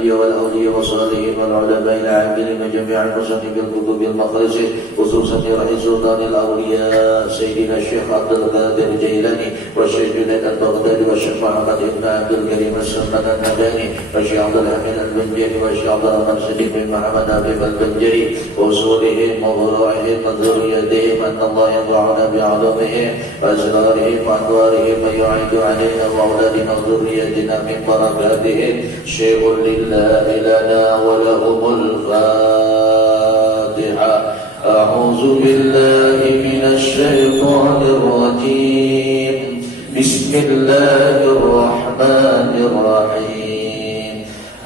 والأولياء والصالحين والعلماء العاملين جميع المصنفين بالكتب المخلصين خصوصا رئيس سلطان الأولياء سيدنا الشيخ عبد القادر الجيلاني والشيخ جنيد البغدادي والشيخ محمد بن عبد الكريم السلطان النباني والشيخ عبد الحميد البنجري والشيخ عبد الرحمن صديق بن محمد حبيب البنجري وأصولهم وفروعهم وذريتهم أن الله ينفعنا بعلومهم وأسرارهم وأنوارهم ويعيد علينا وأولادنا وذريتنا من بركاتهم شيء لله لنا ولهم الفاتحة. أعوذ بالله من الشيطان الرجيم. بسم الله الرحمن الرحيم.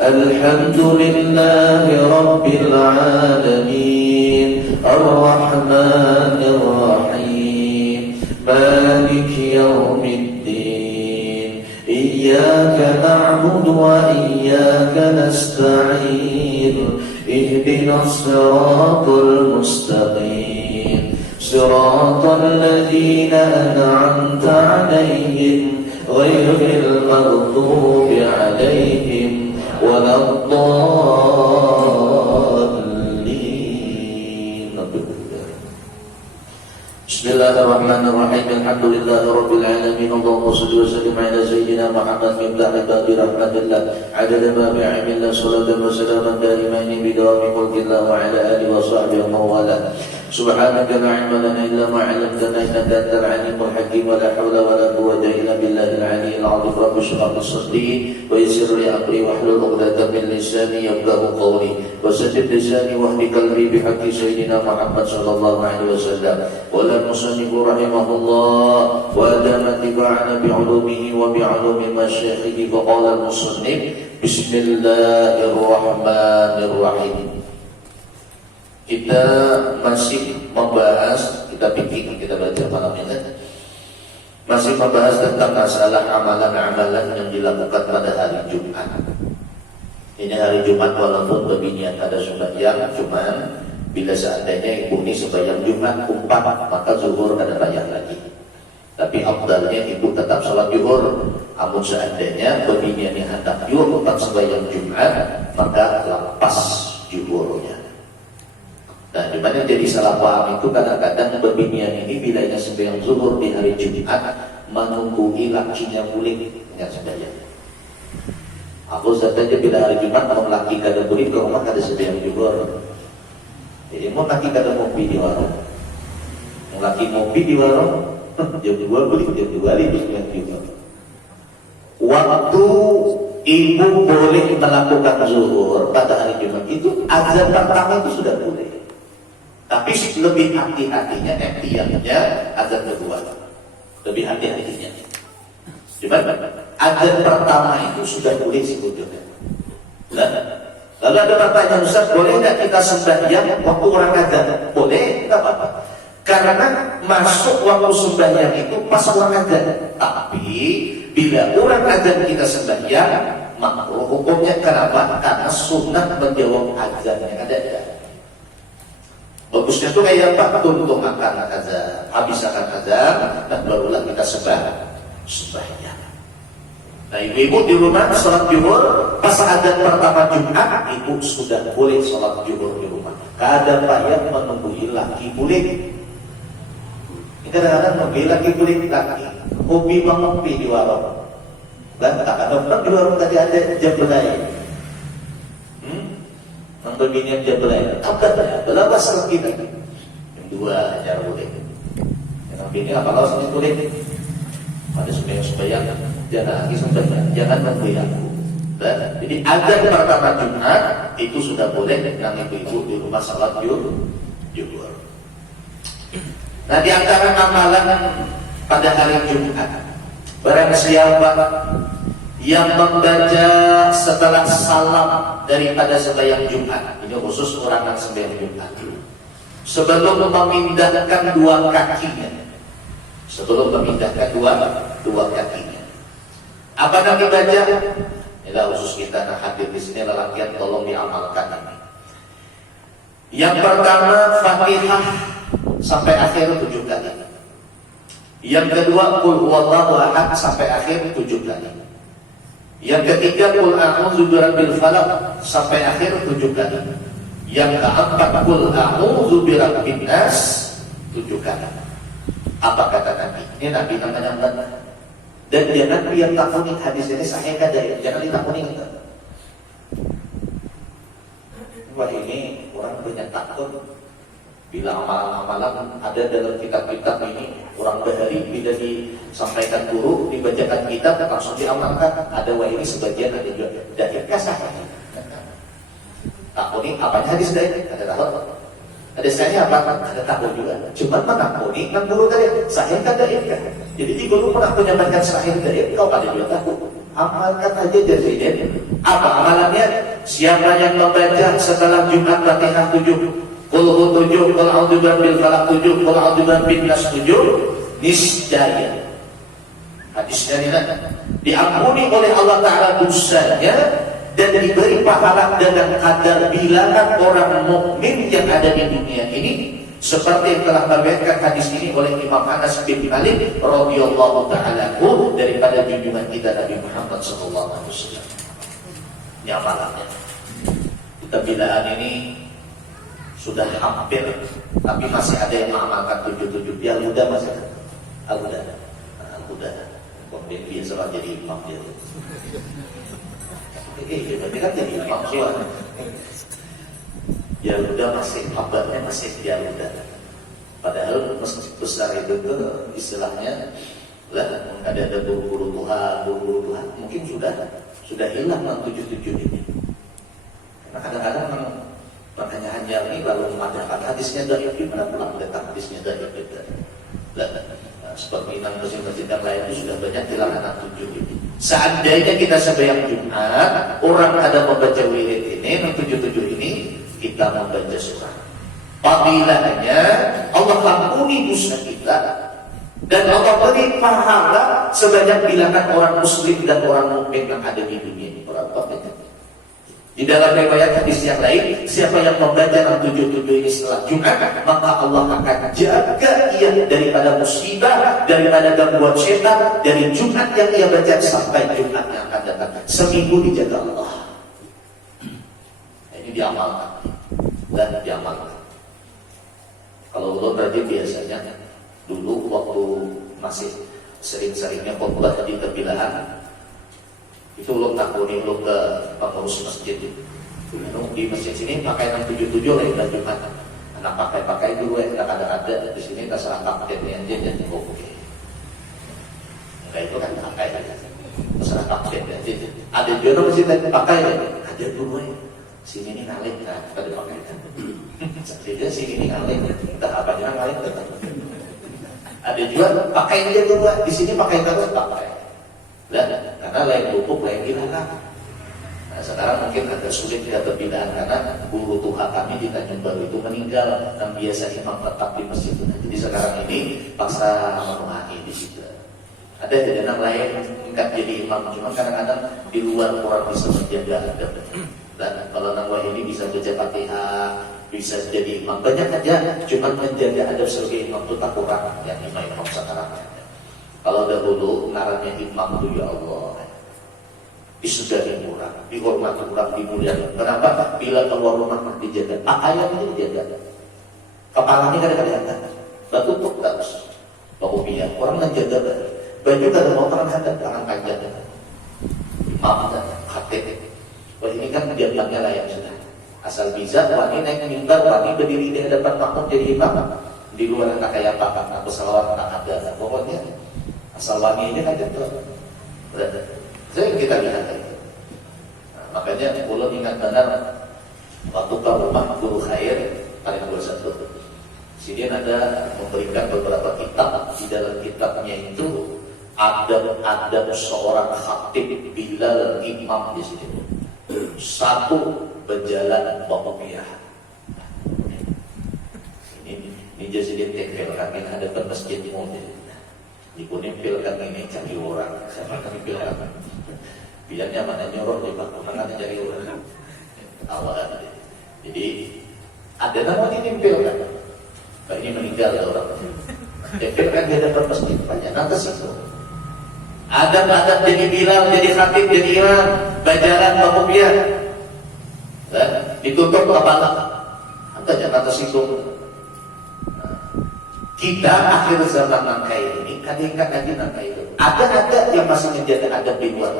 الحمد لله رب العالمين الرحمن الرحيم مالك يوم الدين إياك نعبد وإياك نستعين اهدنا الصراط المستقيم صراط الذين أنعمت عليهم غير المغضوب عليهم ولا الضالين. Bismillahirrahmanirrahim. Alhamdulillahi rabbil alamin. Allahumma shalli wa sallim ala sayyidina Muhammad min ibadi rahmatillah adada ma bi'ilmillah salatan wa salaman daimaini bidawami mulkillah wa ala alihi wa sahbihi wa mawala. Subhanaka la ilma lana illa ma 'allamtana innaka antal alimul hakim wa la hawla wa la quwwata illa billahil aliyyil 'azim. Rabbi shrah li sadri wa yassir li amri wahlul 'uqdatam min lisani yafqahu qawli wa saddid lisani wahdi qalbi bihaqqi sayyidina Muhammad sallallahu alaihi wasallam. Wa la musannifu rahimahullah wa adama tiba'ana bi'ulumihi wa bi'ulumi masyayikhi. Fa qala al-musannif bismillahirrahmanirrahim. Kita masih membahas, kita baca malam ini masih membahas tentang masalah amalan-amalan yang dilakukan pada hari Jumat. Ini hari Jumat walaupun berniat ada sembahyang, cuman bila seandainya ibu ini sembahyang Jumat umpat, maka zuhur ada bayar lagi. Tapi afdalnya ibu tetap sholat zuhur. Namun seandainya berniat hendak juga umpat sembahyang Jumat, maka lepas zuhurnya. Nah, dimana jadi salah paham itu kadang-kadang berbinian ini bilanya sembahyang zuhur di hari Jumat menunggu lakinya pulih dengan sembahyang. Aku saja bila hari Jumat mau laki kada pulih ke rumah kada sembahyang zuhur. Jadi mau laki kada ngopi di warung, mau laki ngopi di warung jam 2 pulih, jam 2 libur sembahyang zuhur. Waktu ibu boleh melakukan zuhur pada hari Jumat itu azan pertama itu sudah boleh. Tapi lebih hati-hatinya azan kedua. Lebih hati-hatinya. Cuma azan pertama itu sudah boleh sebetulnya. Lalu ada pertanyaan, Ustaz, boleh tidak kita sembahyang waktu orang azan? Boleh, tidak apa-apa. Karena masuk waktu sembahyang itu pas orang azan. Tapi bila orang azan kita sembahyang, makruh hukumnya. Kenapa? Karena sunnah menjawab azan yang ada. Bagusnya itu kayak apa? Tunggu makan azan, habis akan azan, dan barulah kita sembahyang. Nah, ibu-ibu di rumah sholat zuhur pas azan pertama Jumat, ibu sudah boleh sholat zuhur di rumah. Kada payah menunggu laki boleh. Kadang-kadang menunggu laki boleh laki. Hobi mengopi di warung. Dan tak ada di warung tadi ada jam belai. Membinian jam belai. Apa berapa salat kita? Yang 2 cara boleh. Yang bini apa kalau sampai boleh? Ada sembahyang, jangan lagi sembahyang, jangan menunggu aku. Jadi azan pertama Jumat itu sudah boleh dengan ibu-ibu di rumah salat zuhur. Nah, di antara amalan pada hari Jumat, barang siapa yang membaca setelah salam daripada sembahyang Jumat, ini khusus orang yang sembahyang Jumat, sebelum memindahkan dua kakinya, apa yang dibaca? Inilah khusus kita yang hadir di sini lelakian, tolong diamalkan ini. Yang pertama Fatihah sampai akhir 7 kali. Yang kedua Qul huwallahu ahad sampai akhir 7 kali. Yang ketiga, qul a'udzu birabbil falaq sampai akhir 7 kali. Yang keempat, qul a'udzu birabbin nas 7 kali. Apa kata Nabi? Ini Nabi namanya benar. Dan jangan biar takuni hadis ini sahih kada ya. Jangan ditakuni kita. Wah, ini orang banyak takut. Bila amalan-amalan ada dalam kitab-kitab ini, orang bahari bila disampaikan guru, dibacakan kitab, langsung diamalkan. Ada wah ini sebagian ada juga. Daikah sahih? Takuni apanya hadis daik? Ada tahu? Ada sahih apa? Ada tahu juga. Cuma menakuni kan guru tadi sahih kan daik kan? Jadi di guru pernah menyampaikan sahih daik, kau pada juga tahu. Amalkan aja jadi. Apa amalannya? Siapa yang membaca setelah Jumat Fatihah 7, Qul hu 7, Qul a'udzu birabbil falaq 7, Qul a'udzu birabbin nas 7, niscaya hadisnya ini diampuni oleh Allah Ta'ala dosanya dan diberi pahala dan kadar bilangan orang mukmin yang ada di dunia ini, seperti yang telah membeberkan hadis ini oleh Imam Anas bin Malik radhiyallahu ta'ala anhu daripada junjungan kita Nabi Muhammad sallallahu alaihi wasallam. Ini amalannya. Kita bilaan ini sudah hampir, tapi masih ada yang mengamalkan 7 biar mudah masih ada. Al-Huda. Kemudian biasa jadi imam dia. Berarti kan jadi imam suara. Ya udah masih kabarnya masih dia udah. Padahal masjid besar itu tuh istilahnya lah ada guru-guru Tuhan mungkin sudah hilang 7 ini. Karena kadang-kadang pertanyaan ini lalu mengatakan hadisnya dhaif, gimana pula mendatang hadisnya dhaif gitu. Seperti imam masjid-masjid yang lain itu sudah banyak dilakukan 7 ini. Seandainya kita sembahyang Jumat, orang ada membaca wirid ini 7 ini, kita membaca surah. Fadilahnya Allah ampuni dosa kita dan Allah beri pahala sebanyak bilangan orang muslim dan orang mukmin yang ada di dunia ini. Berapa banyak? Di dalam riwayat hadis yang lain, siapa yang membaca 7 ini setelah Jumat, maka Allah akan jaga ia daripada musibah, daripada gangguan setan, dari Jumat yang ia baca sampai Jumat yang akan datang. Seminggu dijaga Allah. Ini diamalkan dan diamalkan. Kalau Allah berarti biasanya dulu waktu masih sering-seringnya khutbah di terbilahan, itu lo takuni lo ke pengurus masjid di masjid sini pakai 7 lain dan Jumat anak pakai dulu ya ada di sini terserah kaptennya aja dan oke enggak itu kan pakai aja terserah kaptennya aja ada juga masjid pakai ada dulu ya sini ini ngalir kan kita dipakai kan jadi sini ini ngalir kita apa aja ngalir tetap ada juga pakai aja dulu di sini pakai terus pakai karena lain lupuk, lain hilang. Nah, sekarang mungkin agak sulit kita perbedaan karena guru Tuhan kami di Tanjung Baru itu meninggal dan biasa imam tetap di masjid itu. Jadi sekarang ini paksa menuhangi di situ. Ada yang lain tingkat jadi imam, cuma kadang-kadang di luar orang bisa menjaga adab. Dan kalau nangwah ini bisa baca Fatihah, bisa jadi imam banyak aja, cuma menjaga adab sebagai imam itu tak kurang yang imam sekarang. Kalau dahulu ngarannya imam itu ya Allah disegani orang, dihormati orang, dimuliakan. Kenapa? Bila keluar rumah dijaga, pakaiannya dijaga, kepalanya kadang-kadang batu tutup terus, bahu biar orang menjaga baju kadang mau tangan panjang, imam dan khatib. Wah ini kan dianggapnya layak sudah. Asal bisa, wani naik mimbar, wani berdiri di hadapan makmum jadi imam. Di luar tak kayak apa, aku salawat tak ada, pokoknya. Asal wangi ini kan itu saya kita lihat itu. Nah, makanya kalau ingat benar waktu ke rumah guru khair paling satu sini ada memberikan beberapa kitab. Di dalam kitabnya itu ada seorang khatib Bilal imam di sini. Satu berjalan bapaknya. Ini jadi tempelkan ada ke masjid mobil. Dipunimpilkan ini cari orang, siapa kami pilkan? Bilangnya mana nyoroh di bawah, mana cari orang? Awal. Jadi ada nama dinimpilkan. Ini meninggal ya orang. Dinimpilkan dia dapat masjid banyak atas itu. Adab-adab jadi Bilal, jadi khatib, jadi imam, bajaran, bakupiah, ditutup kepala, atau jangan tersinggung. Kita akhir zaman nangkai ini, kadang-kadang lagi nangkai itu. Ada yang masih menjaga adab di luar,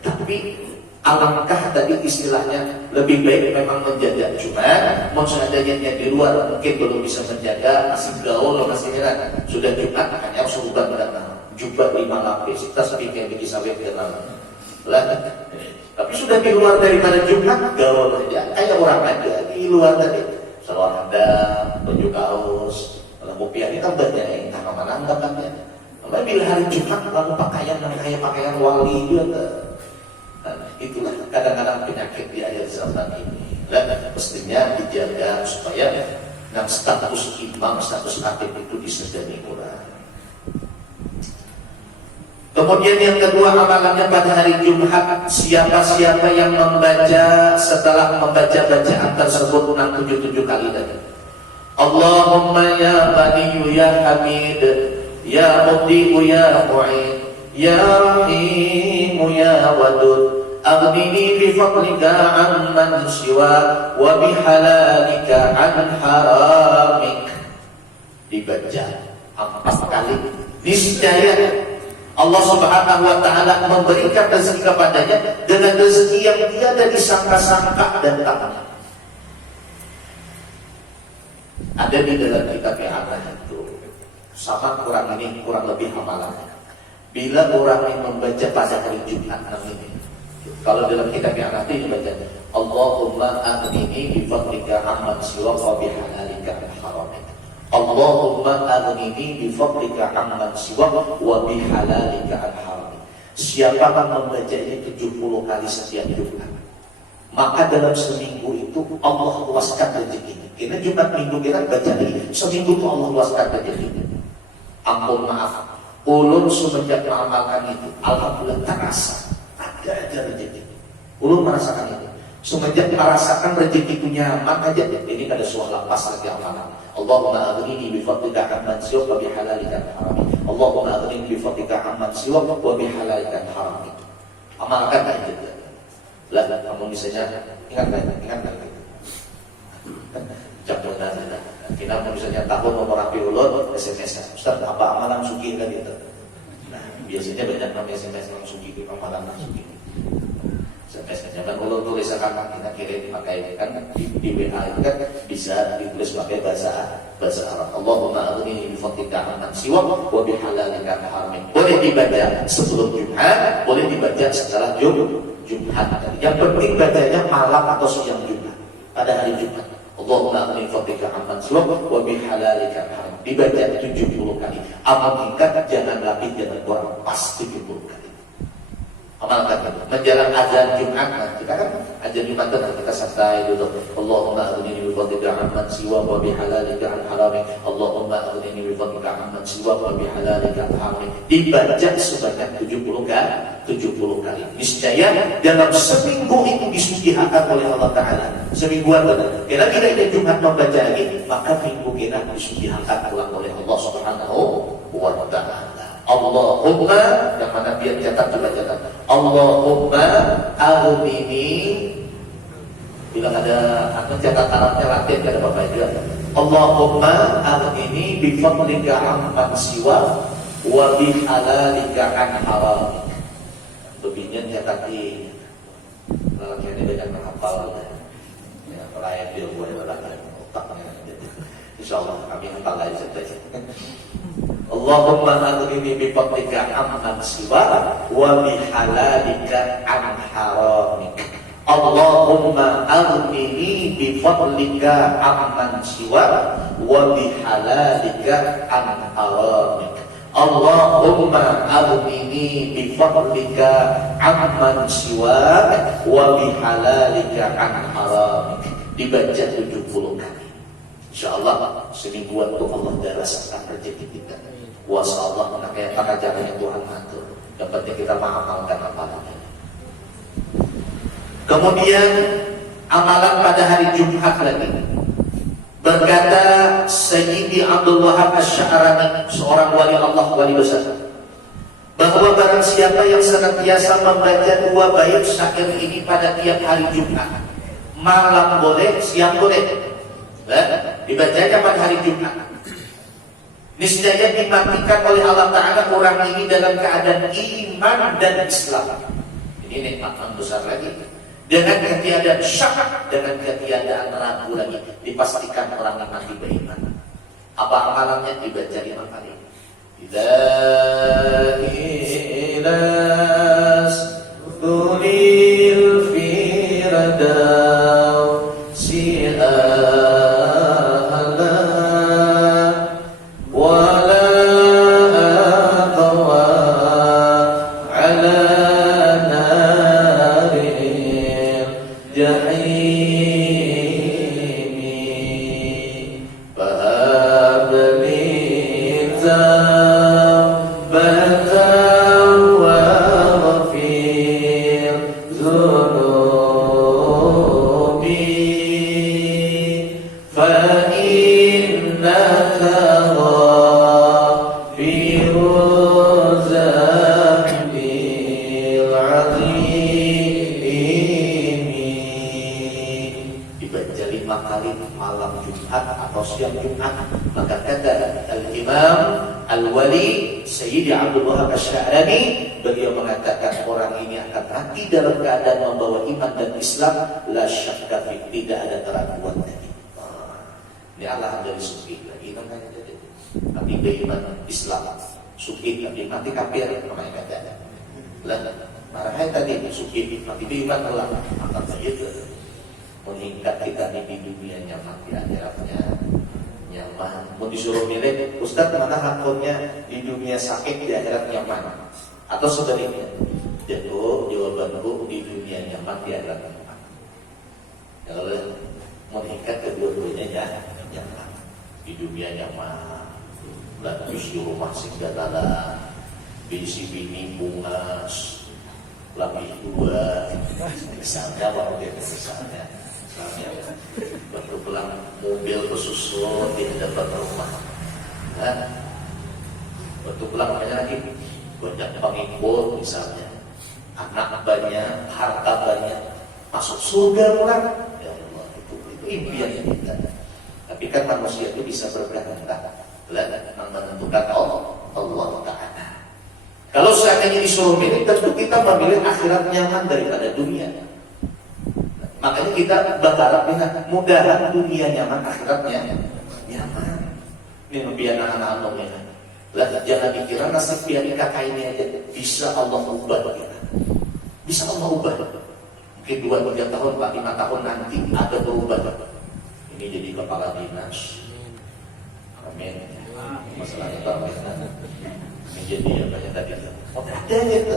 tapi alangkah tadi istilahnya lebih baik memang menjaga. Cuma mau seadanya di luar mungkin belum bisa menjaga, masih gaul, masih heran. Sudah Jumat hanya suruban datang, jubah 5 lapis, tas pikir bagi sawit kenal. Tapi sudah di luar daripada Jumat gaul aja, kayak orang aja di luar tadi. Salawat handap, baju kaos, kopiah ini kan banyak yang mana anggapannya. Tapi bila hari Jumat lalu pakaian yang kayak pakaian wali juga. Nah, itulah kadang-kadang penyakit di akhir zaman ini. Mestinya dijaga supaya yang status imam, status khatib itu disedani Quran. Kemudian yang kedua amalannya pada hari Jumat, siapa-siapa yang membaca setelah membaca bacaan tersebut 67 kali tadi. Allahumma ya Ghaniyu ya Hamid, ya Mubdi'u ya Mu'in, ya Rahimu ya Wadud, aghnini bifadlika amman siwa wa bihalalika an haramik. Dibaca 4 kali. Niscaya Allah Subhanahu wa ta'ala memberikan rezeki kepadanya dengan rezeki yang tiada disangka-sangka dan tak. Ada di dalam kitab yang ada itu sama kurang lebih amalannya. Bila orang yang membaca pada hari Jumat ini, kalau dalam kitab yang ada ini baca Allahumma aghnini bifadlika amman siwa wa bihalalika an haramik. Allahumma aghnini bifadlika amman siwa wa bihalalika an haramik. Siapa yang membaca ini 70 kali setiap Jumat, maka dalam seminggu itu Allah luaskan rezekinya. Karena Jumat minggu kita baca lagi, seminggu itu Allah luaskan rezekinya. Ampun maaf, ulun semenjak mengamalkan itu, alhamdulillah terasa ada aja rezeki. Ulun merasakan itu. Semenjak merasakan rezeki itu nyaman aja, ini ada sebuah lapas lagi amalan. Allahumma aghnini bifadlika amman siwa wa bihalalika an haramik. Allahumma aghnini bifadlika amman siwa wa bihalalika an haramik. Amalkan aja. Lah, kamu misalnya ingat gitu. Jamunan kita misalnya tahun nomor rapi ulun SMS Ustaz apa amalan suki kan gitu. Nah, biasanya banyak namanya SMS yang suki itu amalan suki. SMS kan ulun tulis akan kita kirim pakai kan di WA itu kan bisa ditulis pakai bahasa Arab. Allahumma aghnini bifadlika amman siwa wa bihalalika an haramik. Boleh dibaca sebelum Jumat, boleh dibaca setelah Jumat. Yang penting bacanya malam atau siang Jumat pada hari Jumat. Allahumma aghnini bifadlika amman siwa wa bihalalika an haramik. Dibaca 70 kali. Amalkan jangan lebih jangan kurang, pas 70 kali. Amalkan itu. Menjelang azan Jumat, kita kan azan Jumat itu kita santai dulu. Allahumma aghnini bifadlika amman siwa wa bihalalika an haramik. Allahumma aghnini bifadlika amman siwa wa bihalalika an haramik. Dibaca sebanyak 70 kali. Niscaya dalam seminggu itu disucikan oleh Allah Ta'ala. Semingguan itu. Kira kita Jumat membaca lagi, maka minggu kita disucikan pulang oleh Allah Subhanahu wa Ta'ala. Allahumma, yang mana biar catat juga catat. Allahumma aghnini, bila ada catat Arabnya Latin ada Bapak juga. Allahumma aghnini bifadlika amman siwa wa bihalalika an haramik. Lebihnya catat di dalam ini banyak menghafal ya, rakyat dia buat dalam otaknya. Insyaallah kami hafal lagi saja. Allahumma aghnini bifadlika amman siwa wa bihalalika an haramik. Allahumma aghnini bifadlika amman siwa wa bihalalika an haramik. Allahumma aghnini bifadlika amman siwa wa bihalalika an haramik. Dibaca 70 kali. InsyaAllah semingguan itu Allah dah rasakan rezeki kita. Kuasa Allah menakai apa caranya Tuhan atur. Yang penting kita mengamalkan amalannya. Kemudian amalan pada hari Jumat lagi. Berkata Sayyidi Abdul Wahab Asy-Sya'rani, seorang wali Allah, wali besar. bahwa barang siapa yang senantiasa membaca 2 bait syair ini pada tiap hari Jumat, malam boleh, siang boleh, dibacanya pada hari Jumat, niscaya dimatikan oleh Allah Ta'ala orang ini dalam keadaan iman dan Islam. Ini nikmat yang besar lagi. Dengan ketiadaan syak, dengan ketiadaan ragu lagi, dipastikan orang yang mati beriman. Apa amalannya? Dibaca 5 kali. Ilahilas tulil firadaw si'ala wala aqwa ala naril jahimi fahabli dibaca 5 kali malam Jumat atau siang Jumat. Maka kata Al-Imam Al-Wali Sayyidi Abdullah Asy-Sya'rani, beliau mengatakan orang ini akan mati dalam keadaan membawa iman dan Islam, la syakka fi, tidak ada keraguan lagi. Ini Allah dari suki lagi namanya jadi. Tapi beriman Islam, suki tapi mati kafir namanya kata. Lah, marahnya tadi suki tapi beriman Allah akan begitu. Meningkat kita di dunia nyaman, di akhiratnya nyaman. Mau disuruh milih, Ustaz mana akunnya di dunia sakit, di akhirat nyaman, atau sebaliknya? Jatuh jawabanku di dunia nyaman, di akhirat nyaman. Kalau meningkat kedua-duanya ya nyaman. Di dunia nyaman, lalu disuruh rumah segala, bisi bini bungas, lapis 2, misalnya waktu itu misalnya. Waktu pulang mobil bersusun di depan rumah, waktu pulang banyak lagi, banyak pengikut misalnya, anak banyak, harta banyak, masuk surga pulang. Ya Allah, itu impian kita. Tapi kan manusia itu bisa berkehendak, menentukan Allah Ta'ala. Kalau seandainya disuruh milih, tentu kita memilih akhirat nyaman daripada dunia. Makanya kita berharap mudahan dunia nyaman, akhiratnya nyaman. Ini lebih anak-anak ya. Lah jangan dikira nasib biar kakak ini aja bisa Allah ubah ya. Bisa Allah ubah. Mungkin 2-3 tahun, 4-5 tahun nanti ada berubah. Ini jadi kepala dinas. Amin. Masalahnya tambahan. Ini jadi apa yang tadi? Ada gitu.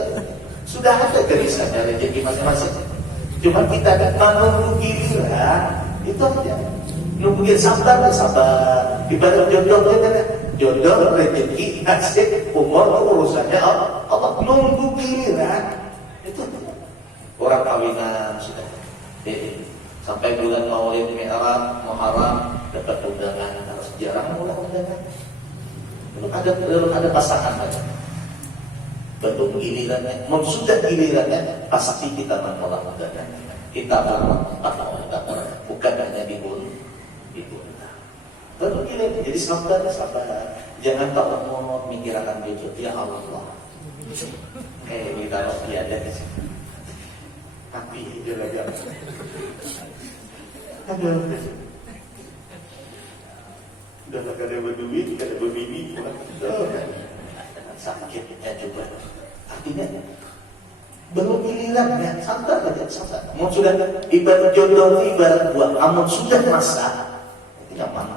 Sudah ada garisannya rezeki masing-masing. Cuma kita menunggu giliran itu aja. Nunggu sabar, sabar. Ibarat jodoh kan, jodoh, rezeki, nasib, umur urusannya Allah. Nunggu giliran itu aja. Orang kawinan sudah. Sampai bulan Maulid Mi'raj, Muharram dapat undangan, harus jarang mulai undangan. Belum ada pasangan aja. Bentuk gilirannya, sudah gilirannya pasti kita menolak undangan. Kita bukan hanya dibun. Bentuk giliran, jadi sabar. Jangan tak mau mikirkan besok, ya Allah. Kita harus tiada di sini. Tapi dia lagi ada. Udah ada berduit, ada berbini, sakitnya juga. Artinya belum giliran ya, sabar aja, sabar. Mau sudah ibarat jodoh, ibarat buah, amun sudah masak, itu nyaman.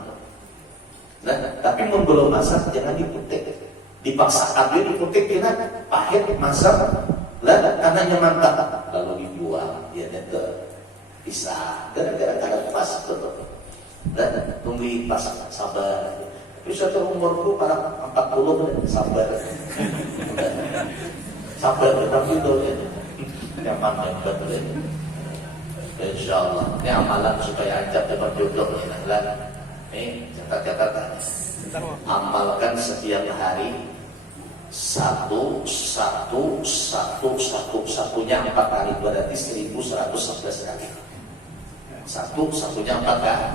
Nah, tapi mau belum masak jangan diputek, dipaksakan dia diputek kena pahit masak, lah anaknya mantap, lalu dibuang, ya itu bisa gara-gara kadang pas betul. Dan tunggu pasak sabar. Bisa umurku pada 40 sabar. Sabar tapi itu nyaman betul. Insyaallah. Ini amalan supaya ajak dapat jodoh catat. Amalkan setiap hari satunya 4 kali, berarti 1111 kali. Satunya 4 kali,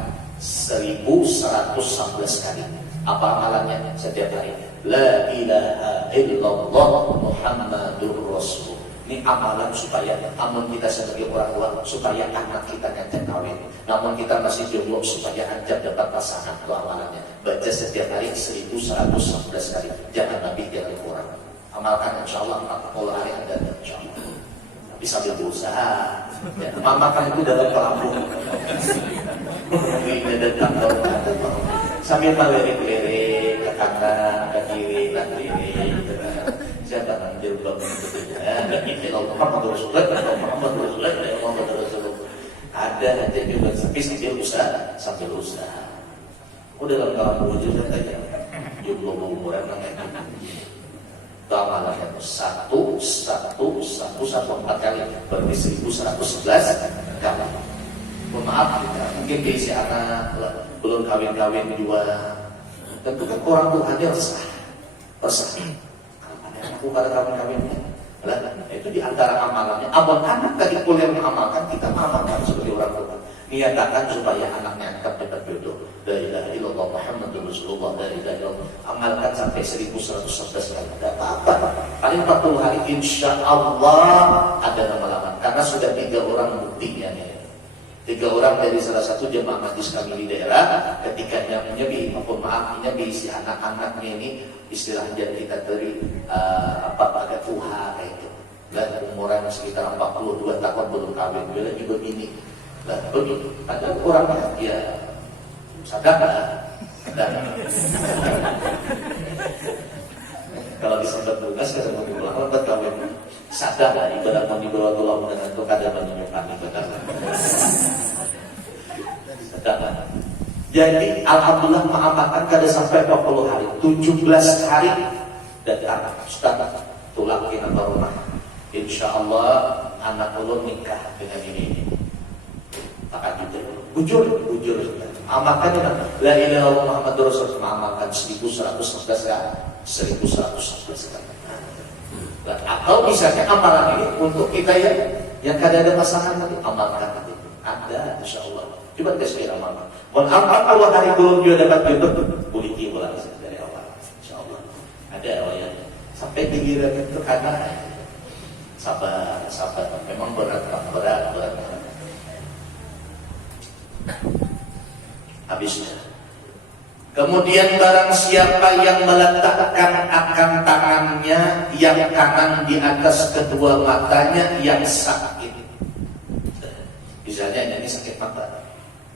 1111 kali. Apa amalannya setiap hari? La ilaha illallah Muhammadur Rasul. Ini amalan supaya amun kita sebagai orang tua, supaya anak kita ngajak kawin. Namun kita masih jomblo, supaya ajak dapat pasangan. Itu amalannya. Baca setiap hari 1111 kali. Jangan lebih, jangan kurang. Amalkan insya Allah 40 hari ada insya Allah. Tapi sambil berusaha. Ya, makan itu dalam pelampung. Ini datang sambil melirik-lirik ke kanan, ke kiri, ke kiri. Siapa yang jilbab Muhammad Rasulullah, Muhammad Rasulullah. Ada aja juga, tapi sambil usaha. Udah dalam kawan wujud katanya, jumlah umuran namanya. Amalannya 1111 kali, berarti 1111 kali. Maaf, mungkin diisi anak belum kawin-kawin juga. Tentu kan orang Tuhannya resah. Aku pada kawin-kawinnya. Itu di antara amalannya. Abang anak tadi kuliah mengamalkan, kita mengamalkan sebagai orang tua. Niatakan supaya anaknya akan dapat jodoh. La ilaha illallah Muhammadur Rasulullah. La ilaha illallah. Amalkan sampai 1111 kali. Tidak apa-apa. Paling 40 hari insya Allah ada nama-nama. Karena sudah 3 orang buktinya. 3 orang dari salah satu jemaah majlis kami di daerah, ketika nyebi, nyebi si anak-anaknya ini istilahnya kita beri agak tua kayak itu. Dan umuran sekitar 42 tahun belum kawin, bila juga gini. Dan begitu, ada orangnya ya sadar dan kalau disempat tugas kita mau pulang lembat kawin sadar lah ibarat mau dibawa tulang dengan itu kadang menyukai ibadah. Sadar. Jadi alhamdulillah mengamalkan kada sampai 40 hari, 17 hari datang Ustaz tulang kita ke rumah. Insya Allah anak ulun nikah dengan ini. Akan jujur. Amalkan la ilaha illallah Muhammadur Rasulullah, amalkan 1111 kali, 1111 kali. Atau misalnya amalan ini untuk kita yang kada ada pasangan nanti, amalkan nanti. Ada insya Allah. Coba tes amalkan. Kalau hari belum dia dapat jodoh, boleh ulang dari awal. Insya Allah. Ada yang sampai giliran itu karena sabar. Memang berat. Habisnya. Kemudian barang siapa yang meletakkan akan tangannya yang kanan di atas kedua matanya yang sakit. Misalnya ini sakit mata,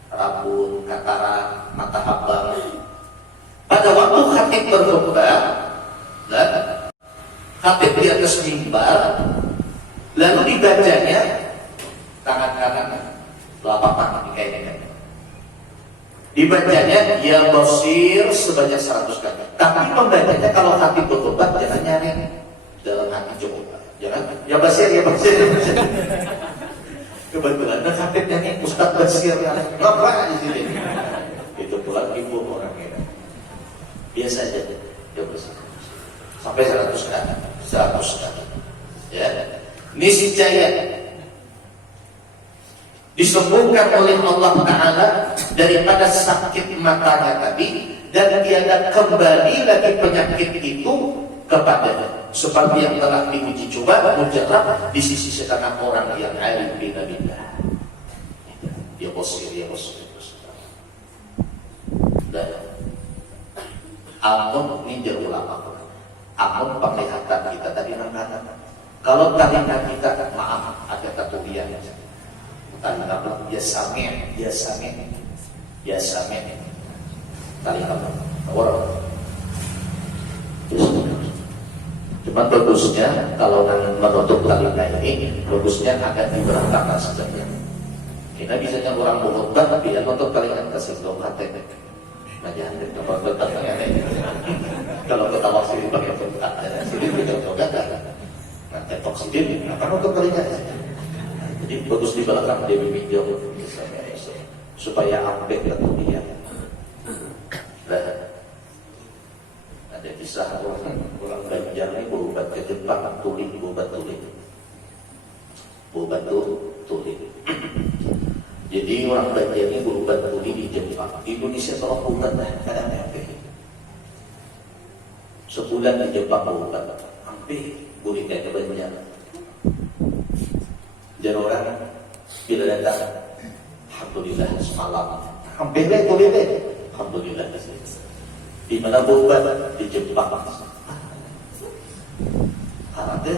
rabun, katarak, mata abang. Pada waktu khatib berkhutbah, dan khatib di atas mimbar, lalu dibacanya tangan kanan telapak tangan dikaitkan. Dibacanya ya Basir sebanyak 100 kali. Tapi pembacanya kalau hati bertobat jangan nyari dalam hati coba. Jangan ya Basir. Kebetulan dan khatibnya ini Ustaz Basir yang ngapa di sini. Itu pula ibu orang ini. Biasa aja ya Basir. Sampai 100 kali. 100 kali. Ya. Niscaya disembuhkan oleh Allah Ta'ala daripada sakit matanya tadi, dan tiada kembali lagi penyakit itu kepadanya, seperti yang telah diuji coba mujarab di sisi setengah orang yang alim billah. Ya Basir. Dan amun ini jauh ulama, amun penglihatan kita tadi nangkatan. Kalau tadi kita maaf ada ketulian tali kapal, ya sami. Tali kapal, orang. Cuma bagusnya kalau menutup tali ini, bagusnya agak diberantakan saja. Kita bisa orang berkhutbah tapi yang nutup tali kan kasih dong hati. Nah jangan bertanya. Kalau kita waktu itu pakai berkat, sini kita coba kan. Nah tepok sini, apa nutup talinya? Jadi bagus di belakang dia meminjau supaya ambek kemudian. Ada kisah orang Banjar Ini orang Banjarnya berubat budi di Jepang. Di Indonesia tolong berubat lah, kadang hampir. Sebulan di Jepang berubat, hampir boleh kayak Banjar. Dan orang bila datang, alhamdulillah semalam, hampir deh boleh deh, alhamdulillah. Di mana berubat? Di Jepang. Ada.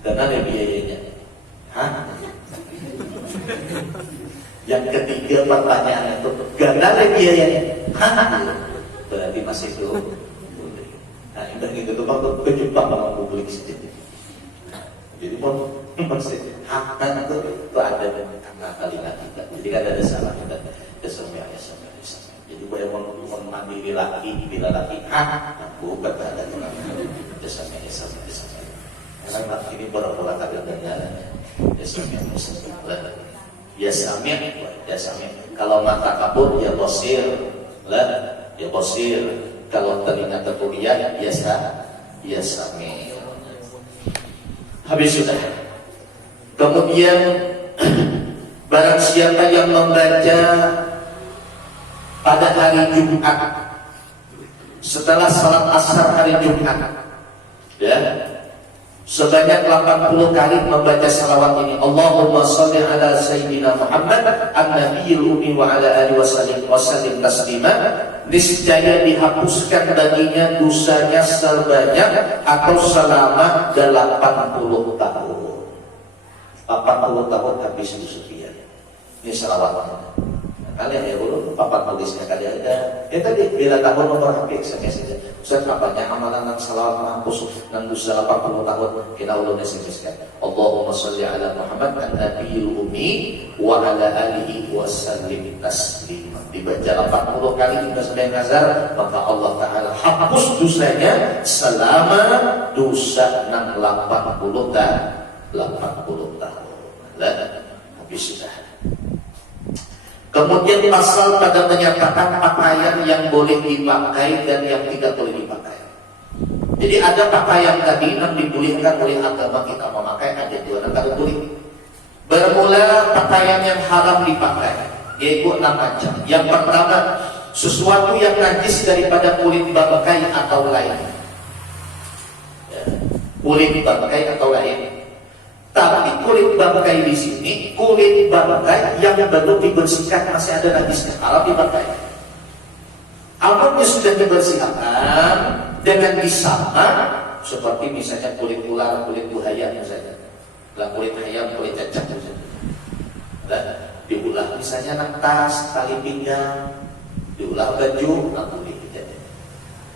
Karena ada biayanya. Hah? Yang ketiga pertanyaan itu, karena ada biayanya. Hah? Berarti masih belum. Nah, ini gitu tuh kalau ke Jepang sama publik sendiri. Jadi pun masih hak kan itu ada karena kalimat kita. Jadi kan ada salah kita. Dasarnya ya sama. Jadi boleh mandiri laki, bila laki hak, aku berkata dasarnya ya sama. Karena laki ini bola-bola kagak ganjaran. Dasarnya ya sama. Kalau mata kabur ya bosir lah. Ya bosir, kalau telinga tertuliat biasa, habis sudah. Kemudian barang siapa yang membaca pada hari Jumat setelah salat asar hari Jumat, ya, sebanyak 80 kali membaca salawat ini. Allahumma sholli ala sayyidina Muhammad an-nabiyil ummi wa ala alihi wasallim taslima. Niscaya dihapuskan baginya dosanya sebanyak atau selama 80 tahun. 80 tahun habis itu sekian. Ini salawatnya. Kalian ya dulu papan tulisnya kalian ada. Ya tadi bila tahun nomor HP saja. Ustaz apanya amalan nang salawat menghapus nang dosa 80 tahun kita ulun SMS-kan. Allahumma sholli ala Muhammad an-nabiyil ummi wa ala alihi wasallim taslima. Dibaca 80 kali kita sedang nazar, maka Allah Ta'ala hapus dosanya selama dosa nang 80 tahun. Lah, habis sudah. Kemudian pasal pada menyatakan pakaian yang boleh dipakai dan yang tidak boleh dipakai. Jadi ada pakaian tadi yang dibolehkan oleh agama kita memakai, ada dua yang tidak boleh. Bermula pakaian yang haram dipakai, yaitu 6 macam. Yang pertama, sesuatu yang najis daripada kulit bangkai atau lain. Kulit bangkai atau lain. Tapi kulit bangkai di sini, kulit bangkai yang belum dibersihkan masih ada najisnya, haram dipakai. Apabila sudah dibersihkan dengan disama, seperti misalnya kulit ular, kulit buaya misalnya, kulit ayam, kulit cacing misalnya. Dan diulah misalnya nang tas, tali pinggang, diulah baju,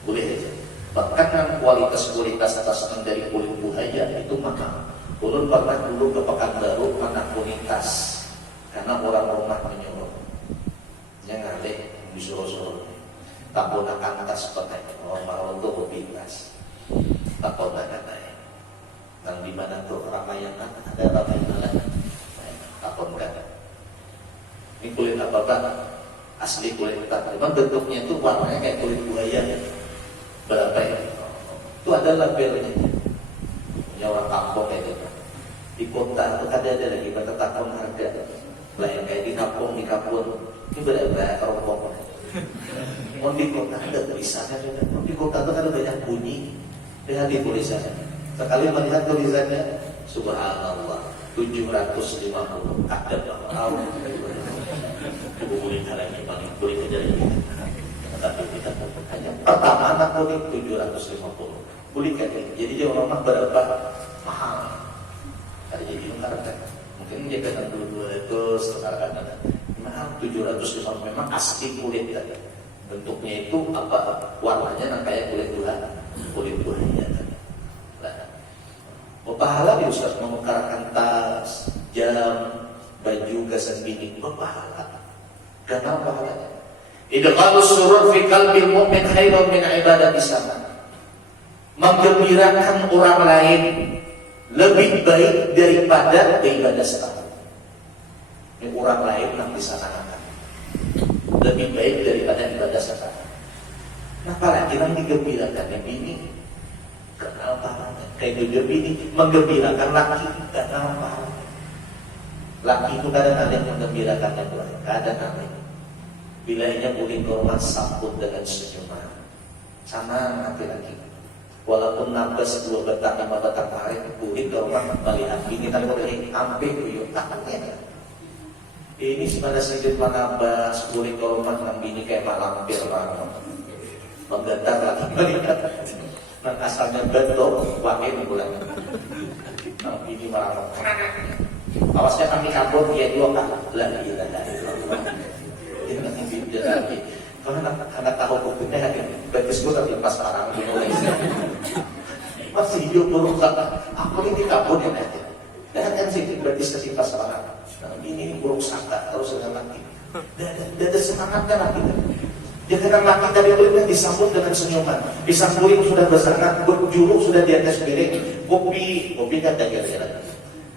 boleh aja. Bahkan kualitas tas dari kulit buaya itu mahal. Ulun pernah dulu ke Pekanbaru anak unitas karena orang rumah menyuruh jangan deh disuruh-suruh tak gunakan tas pakai orang malu tuh hobi tas tak gunakan dan di mana tuh ramai yang ada ramai mana tak gunakan ini kulit apa tak asli kulit tak memang bentuknya itu warnanya kayak kulit buaya berapa ya itu ada labelnya punya orang kampung kayak gitu. Di kota itu ada lagi bertetapkan harga lah yang kayak di kampung ini berapa keropok. Mau di kota ada tulisannya juga. Di kota itu kan banyak bunyi lihat di tulisannya. Sekali melihat tulisannya subhanallah 750 ada bahwa ibu boleh lagi paling boleh kejar ini. Tapi kita hanya pertama anak boleh 750 boleh kan. Jadi dia orang berapa mahal. Jadi mungkin dia kena dulu itu sekarang ada mahal 750 memang asli kulit tadi. Bentuknya itu apa warnanya kayak kulit buahnya tadi. Nah, pahala dia Ustaz memekarkan tas, jam, baju, gasan bini berpahala. Karena pahalanya. Idqalus surur fi qalbil mu'min khairun min ibadati sama. Menggembirakan orang lain lebih baik daripada ibadah setahun. Ini orang lain yang disanakan lebih baik daripada ibadah setahun. Nah, apalagi yang digembirakan bini kenal pahalanya. Kayak juga bini menggembirakan laki kenal pahalanya. Laki itu kadang ada yang menggembirakan yang lain, kadang ada. Bila ia boleh hormat sambut dengan senyuman. Sama laki-laki. Walaupun nabas 2 batang 5 batang tarik, boleh hormat melihat bini tak boleh ambil buyut takutnya. Ini sebenarnya sedikit manabas boleh hormat nang bini kayak mak lampir banget. Menggetar lagi melihat. Nang asalnya betul, wakil bulan. Nang bini malah awasnya kami kabur dia 2 kali. La ilaha illallah. Ini nanti dia lagi. Karena tahu hukumnya kan, betis gue tapi lepas sekarang di Indonesia. Masih hidup buruk sana. Aku ini kabur ya nanti. Dan kan sih betis kesimpas sekarang. Ini buruk sangka terus dengan laki. Ada semangatnya laki. Dia dengan laki dari kulitnya disambut dengan senyuman. Disambut sudah bersangat, berjuluk sudah di atas piring. Kopi kan tak kira-kira.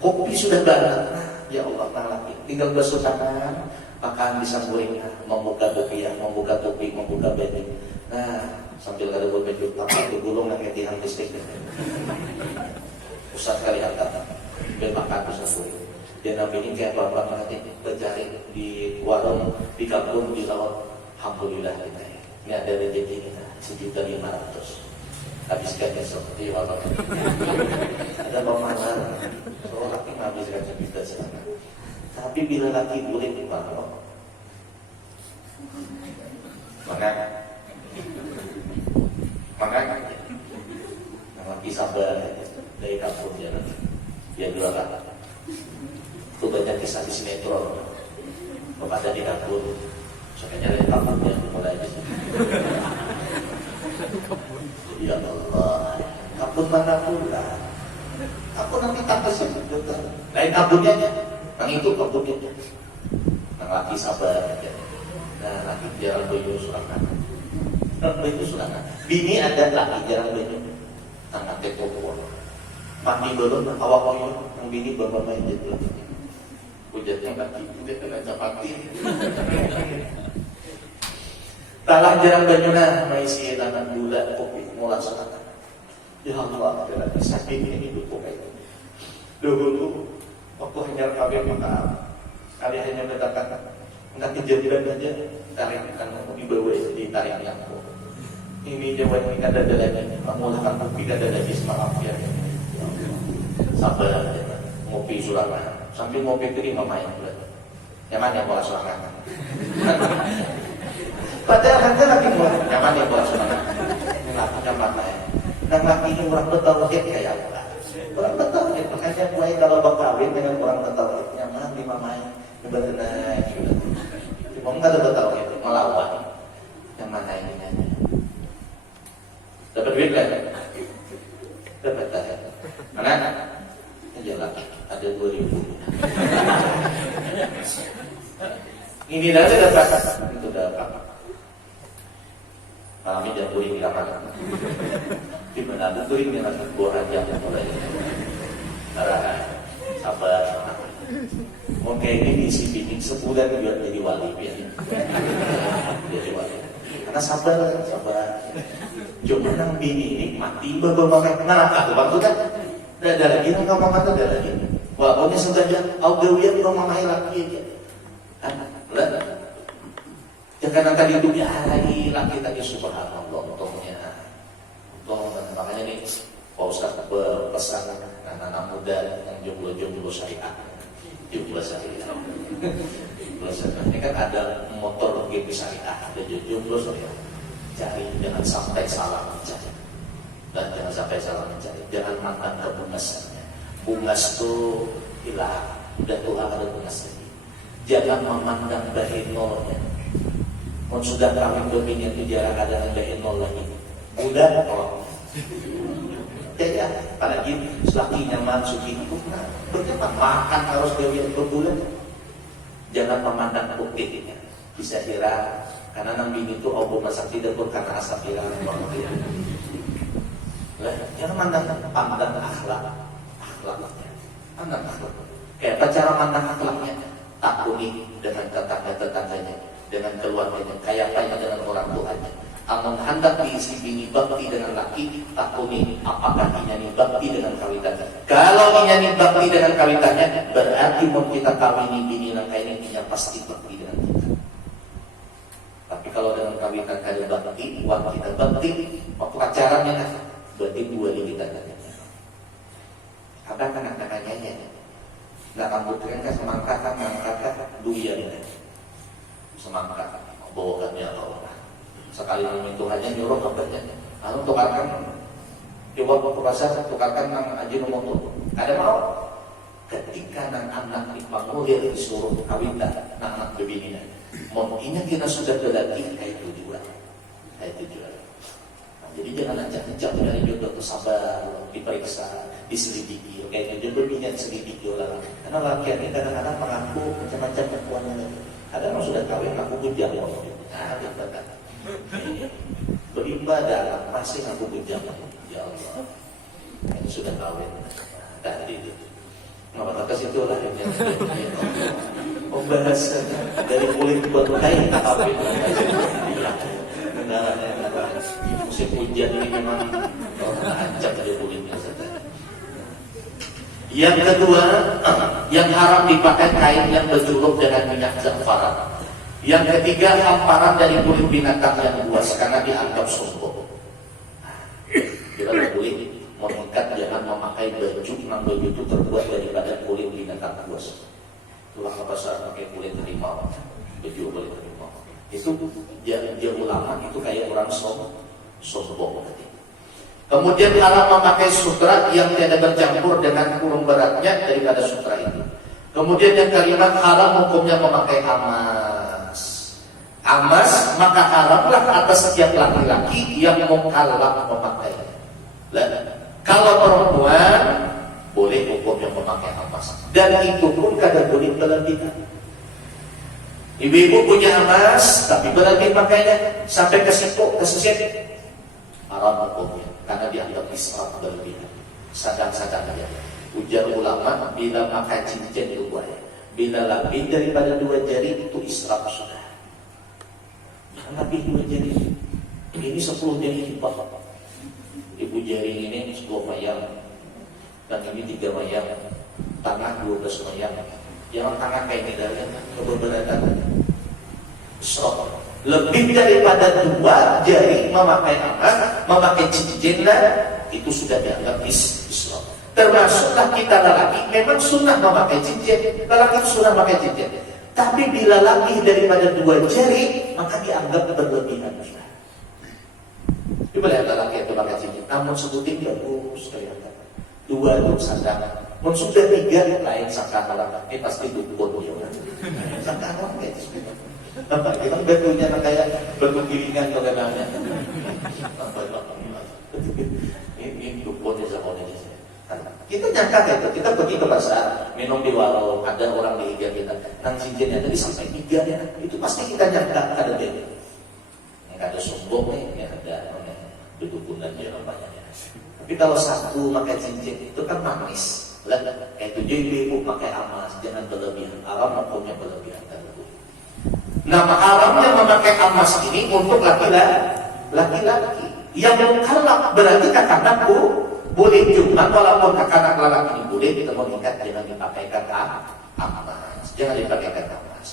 Kopi sudah banyak. Ya Allah, laki. Tinggal basuh tangan, makan disambut. Membuka kopi, membuka topi, membuka baju. Nah, sambil ada baju tapi itu gulung yang tiang listrik. Pusat kali hantar. Dia makan disambut. Dia nabi ini kayak bapak nanti berjari di warung, di kampung, di laut. Alhamdulillah kita ya. Ini ada rezeki kita 1.500.000. Habiskan besok di warung. Ada pemahaman. Soal laki habiskan 1 juta sana. Tapi bila laki boleh di warung, maka laki sabar dari kampung dia 2 kata. Itu banyak kisah di sinetron. Bapak ada di dapur, saya dari kampungnya mulai di sini. Ya Allah, kampung mana pula? Aku nanti tak kasih juga. Lain kampungnya, yang itu kampungnya. Yang laki sabar aja. Nah, laki jarang baju surangan. Baju surangan. Bini ada laki jarang baju. Tangan tekuk. Mandi belum, awak koyor, yang bini bapak main jadi. Hujatnya lagi, dia kena capati. Talah jarang banyuna, maisi tangan gula, kopi, mula sangat. Ya Allah, ada lagi sakit ini hidup kopi. Dulu, waktu hanya kawin maka kali hanya mendatangkan enggak kejadian aja, tarik mau dibawa ditarik yang ini jawa ini ada lagi, memulakan kopi ada lagi semalam ya. Sabar, ngopi sulama. Sambil ngopi itu mama yang buat. Nyaman yang bola sulangan. Padahal kan lagi buat nyaman yang bola sulangan. Melakukan mama ya. Dan laki ini orang bertauhid kayak apa? Orang bertauhid makanya mulai kalau berkawin dengan orang bertauhid nyaman di mama yang benar. Cuma nggak ada bertauhid melawan. Yang mana ini nanya? Dapat duit kan? Dapat tak? Mana? Aja laki. Ada 2.000. Ini aja dapat. Itu dapat. Kami jangan kuring di kamar. Di mana ada kuring dengan buah aja mulai. Arah sabar. Oke ini si bini sebulan juga jadi wali ya. Jadi wali. Karena sabar. Cuma nang bini ini mati beberapa neraka tuh maksudnya. Ada lagi nang kamu kata ada lagi. Wah, pokoknya sengaja awgawian rumah mahal laki aja. Lah. Ya karena tadi itu diarahi laki tadi subhanallah untungnya. Makanya nih Pak Ustaz berpesan anak-anak muda yang jomblo syariah. Jomblo syariah. Ini kan ada motor GP syariah, ada jomblo syariah. Cari jangan sampai salah mencari. Dan jangan sampai salah mencari. Jangan makan kebungasannya. Bungas itu hilang. Udah Tuhan ada bungas lagi. Jangan memandang bahinolnya. Kalau sudah kawin dominan itu jarang ada bahinol lagi. Udah tolong. Ya, apalagi selaki nyaman suci itu. Bagaimana makan harus dominan berbulan. Jangan memandang putihnya. Bisa kira karena nang bini itu obo masak tidak pun karena asap hilang. Jangan pandang akhlaknya. Pandang akhlak. Kayak cara pandang akhlaknya. Tak unik dengan tetangga-tetangganya, dengan keluarganya, kayak apa dengan orang tuanya. Amun hendak diisi bini bakti dengan laki, takuni apakah inyani bakti dengan kawitan. Kalau inyani bakti dengan kawitannya, berarti mau kita kawini bini nang kaini inya pasti bakti dengan kita. Tapi kalau dengan kawitan kada bakti, uang kita bakti, waktu pacarannya kan, berarti dua di kita kan. Abang kan anak-anaknya, nak rambut keren kan semangka kan, duia kan, semangka, bawakannya apa? Sekali menyentuhannya nyuruh kabarnya anu tukarkan coba puasa tukarkan nang aji nomor ada mau ketika nang anak dipanggil disuruh kawitan nang anak bebininya mau inya kita sudah lelaki kayak tujuan jadi jangan ajak-ajak dari jodoh tuh sabar diperiksa diselidiki kayak jodoh berminyak selidiki lah karena laki ini kadang-kadang mengaku macam-macam perempuannya ada yang sudah kawin aku bujang betul beribadah masih aku bujang ya Allah ini sudah kawin tadi itu maka ke situ lah yang pembahasan dari kulit buat kain kawin kendalanya musim hujan ini memang ancam dari kulitnya saja. Yang kedua yang haram dipakai kain yang berjuluk dengan minyak zafaran. Yang ketiga, hamparan dari kulit binatang yang buas karena dianggap sombong. Kita boleh mengikat jangan memakai baju yang baju itu terbuat daripada kulit binatang buas. Itulah bahasa pakai kulit harimau, baju kulit harimau. Itu dia ulama itu kayak orang sombong. Kemudian haram memakai sutra yang tidak bercampur dengan kurung beratnya daripada sutra itu. Kemudian yang kelima, haram hukumnya memakai amas, maka haramlah atas setiap laki-laki yang mukallaf memakai. Kalau perempuan boleh hukumnya memakai amas, dan itu pun kadang boleh berlebihan. Ibu-ibu punya amas, tapi berlebih pakainya sampai ke situ, haram hukumnya, karena dianggap israf berlebihan. Sadang-sadang aja. Ujar ulama, bila pakai cincin itu boleh, bila lebih daripada 2 jari itu israf sudah. Lebih 2 jari ini 10 jari lipat. Ibu jari ini 10 mayang dan ini 3 mayang, tangan 12 mayang. Yang tangan kayak ini dari keberberatan stop. Lebih daripada 2 jari memakai amat, memakai cincin itu sudah dianggap Islam. Termasuklah kita lelaki memang sunnah memakai cincin, lelaki sunnah memakai cincin. Tapi bila lebih daripada 2 jari, maka dianggap berlebihan. Coba lihat lelaki itu pakai cincin. Namun sebutin bagus kelihatan. 2 itu sadar. Mun sudah 3 lain sangka lelaki. Ini pasti dukun dia. Sangka lelaki itu. Apa? Kita betunya kayak bentuk gilingan atau kenanya. Ini dukun ya sama dia. Kita nyangka gitu, kita pergi ke pasar, minum di warung, ada orang di hijau kita, nang cincinnya tadi sampai 3 ya, itu pasti kita nyangka ada dia. Nggak ada sombong nih, ya ada dudukunan dia namanya. Tapi kalau satu pakai cincin itu kan manis, lah kayak 7 ibu pakai emas, jangan berlebihan, haram hukumnya berlebihan. Nama haramnya memakai emas ini untuk laki-laki yang mukallaf berarti kakakku. Boleh cuma walaupun anak lelaki ini boleh kita mengikat jangan dipakaikan emas, jangan dipakaikan emas.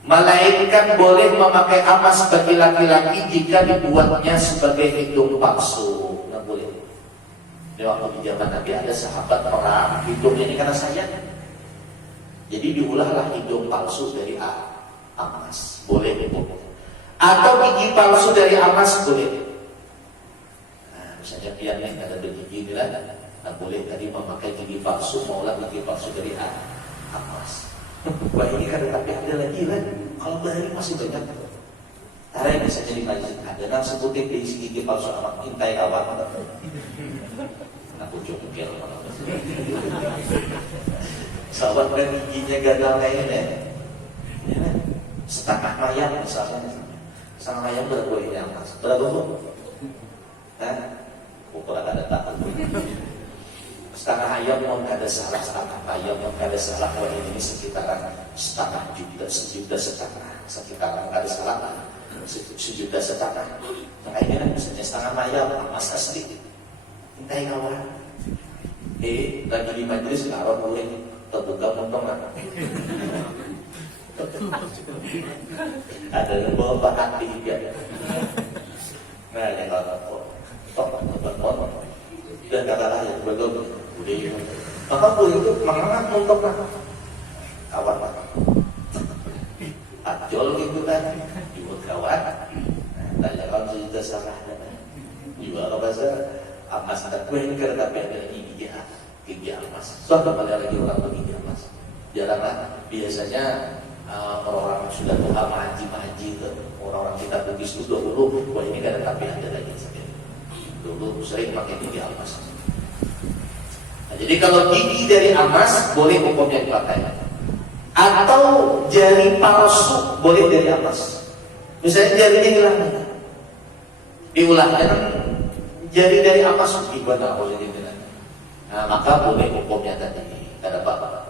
Malaikat boleh memakai emas bagi laki-laki jika dibuatnya sebagai hidung palsu. Nggak boleh. Di waktu di zaman Nabi ada sahabat orang hidungnya ini karena sayang, jadi diulahlah hidung palsu dari emas. Boleh dibuat. Atau gigi palsu dari emas boleh. Misalnya piannya ada gigi lah, tak boleh tadi memakai gigi palsu, maulah gigi palsu dari emas. Wah ini kan tapi ada lagi lah. Kalau berani masih banyak. Ada yang bisa jadi majlis. Ada yang sebutin diisi gigi palsu amat intai kawan. Aku cungkil. Sahabat kan giginya gagal kayak ini. Setengah mayang misalnya. Setengah mayang berapa boleh yang emas? Berapa bu? Ukuran ada takut. Setengah ayam mau ada salah, setengah ayam mau ada salah. Wah ini sekitaran setengah juta, 1,5 juta sekitaran sekitaran ada salah. 1,5 juta. Makanya misalnya setengah mayar emas asli. Entah kawan. Lagi di majelis kawan boleh terbuka montong. Ada yang bawa hati juga. Nah, yang kalau dan katalah yang belum boleh. Maka boleh itu mengenang montong kawan. Ajol gitu kan, juga kawan. Tanya kalau sudah salah, juga apa saja. Emas tak kuen kereta pendek ini dia gigi emas. Soalnya malah lagi orang begini emas. Jaranglah biasanya orang-orang sudah tua mahaji itu, orang-orang kita Bugis itu dulu, wah ini kan tapi ada lagi saja. Dulu sering pakai gigi emas. Nah, jadi kalau gigi dari emas boleh hukumnya dipakai. Atau jari palsu boleh dari emas. Misalnya jarinya hilang, diulahkan jari dari emas gimana boleh dibilang? Nah, maka boleh hukumnya tadi ada apa?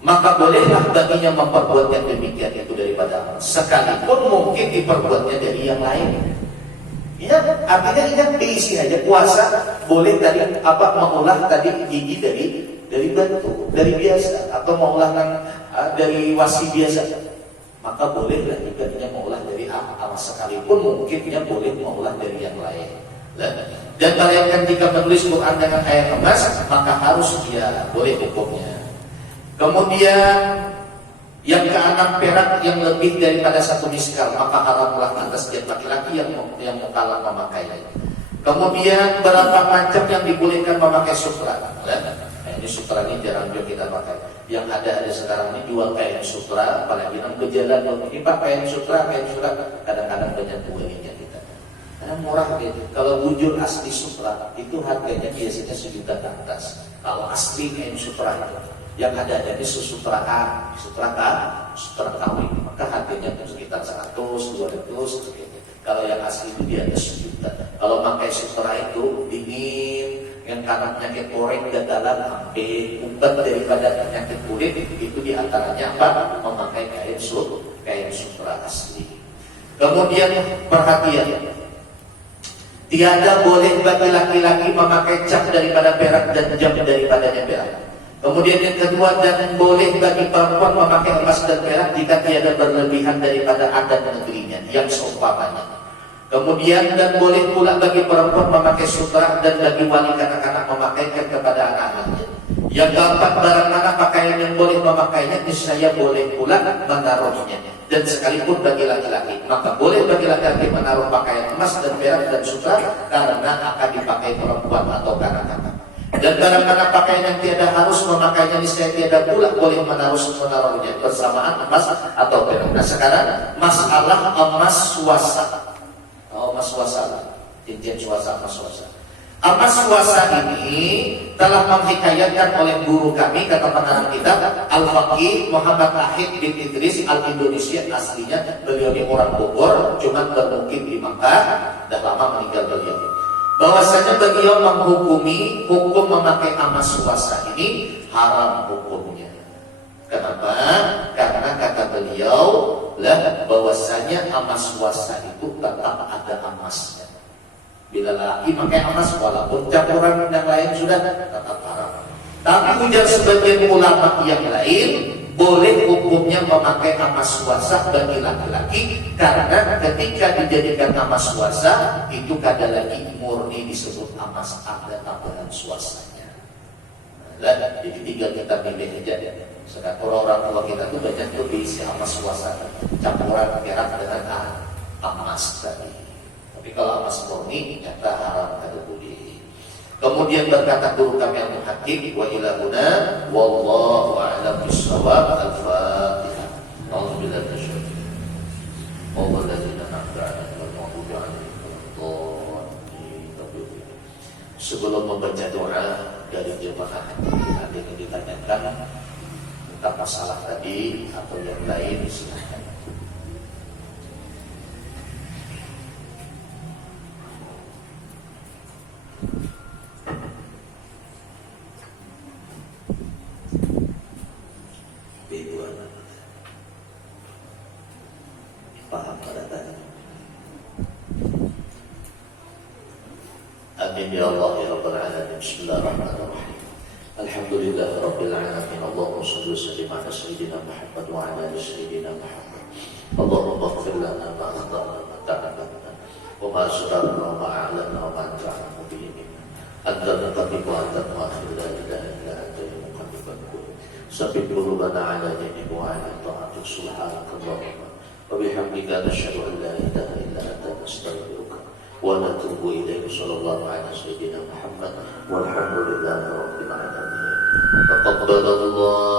Maka bolehlah baginya memperbuat yang demikian itu daripada emas, sekalipun mungkin diperbuatnya dari yang lain. Ya, artinya ingat diisi aja puasa boleh dari mengolah tadi gigi dari batu, dari biasa, atau mengolah dari wasi biasa. Maka bolehlah juga dia mengolah dari emas, sekalipun mungkinnya boleh mengolah dari yang lain. Dan bayangkan jika menulis Quran dengan air emas, maka harus dia boleh hukumnya. Kemudian yang keenam, perak yang lebih daripada 1 miskal, maka haramlah atas setiap laki-laki yang mukallaf memakainya. Kemudian berapa macam yang dibolehkan memakai sutra. Ini sutra ini jarang juga kita pakai. Yang ada sekarang ini jual kain sutra, apalagi ke jalan, ini pak kain sutra, kadang-kadang banyak buahnya kita. Karena murah gitu. Kalau bujur asli sutra itu harganya biasanya 1 juta ke atas. Kalau asli kain sutra itu, yang ada ini sutra kawin, maka harganya itu sekitar 100, 200 seperti. Kalau yang asli itu dia ada 1 juta. Kalau pakai sutra itu dingin, yang karena penyakit korek gatalan sampai ubat daripada penyakit kulit, itu diantaranya apa? Memakai kain sutra asli. Kemudian perhatian, tiada boleh bagi laki-laki memakai cap daripada perak dan jam daripadanya perak. Kemudian yang kedua, dan boleh bagi perempuan memakai emas dan perak jika tiada berlebihan daripada adat negerinya yang seumpamanya. Kemudian dan boleh pula bagi perempuan memakai sutra dan bagi wali kanak-kanak memakaikan kepada anak-anaknya. Yang keempat, barang mana pakaian yang boleh memakainya, niscaya boleh pula menaruhnya. Dan sekalipun bagi laki-laki, maka boleh bagi laki-laki menaruh pakaian emas dan perak dan sutra karena akan dipakai perempuan atau kanak-kanak. Dan barang mana pakaian yang tiada harus memakainya, niscaya tiada pula boleh menaruhnya bersamaan emas atau perak. Nah sekarang masalah emas swasta. Emas swasta, cincin swasta, emas swasta. Emas swasta ini telah menghikayatkan oleh guru kami, kata pengarang kita Al-Faqih Muhammad Ahid bin Idris Al-Indonesia, aslinya beliau ini orang Bogor, cuma bermukim di Makkah, dah lama meninggal beliau. Bahwasanya beliau menghukumi hukum memakai emas swasta ini haram hukumnya. Kenapa? Karena kata beliau bahwasanya emas swasta itu tetap ada emasnya. Bila laki pakai emas walaupun campuran yang lain sudah tetap haram. Tapi ujar sebagian ulama yang lain, boleh hukumnya memakai emas swasta bagi laki-laki karena ketika dijadikan emas swasta itu kadang lagi murni disebut emas, ada tambahan swastanya. Jadi tinggal kita pilih aja. Sekarang orang-orang tua kita tuh banyak tuh diisi emas swasta, campuran perak dengan emas tadi. Tapi kalau emas murni nyata haram, kada boleh. Kemudian berkata guru kami yang muhakkik, wa ilahuna wallahu a'lam bishawab. Al-Fatihah. Alhamdulillah bersyukur. Wallahu ladzina nafa'ana wal maghdubi 'alaihim waladdallin. Sebelum membaca doa dari jemaah ada yang ditanyakan tentang masalah tadi atau yang lain, silahkan. Amin ya Allah ya Rabbal Alamin. Bismillahirrahmanirrahim. Alhamdulillah Rabbil Alamin. Allahumma salli wa sallim ala Sayyidina Muhammad wa ala ali Sayyidina Muhammad. Allahumma ighfir lana ma akhtana wa ma ta'ammana wa ma asrarna wa ma a'lana wa ma anta a'lamu bihi minna. Anta al-Muqaddim wa anta al-Mu'akhir, la ilaha illa anta al-Muqaddim wal Mu'akhir. Sabbit qulubana ala dinik wa ala ta'atik. Subhanakallahumma wa bihamdika nashhadu an la ilaha illa anta nastaghfiruka wa natubu ilaik. Sallallahu ala sayyidina Muhammad walhamdulillahi rabbil alamin. Taqabbalallahu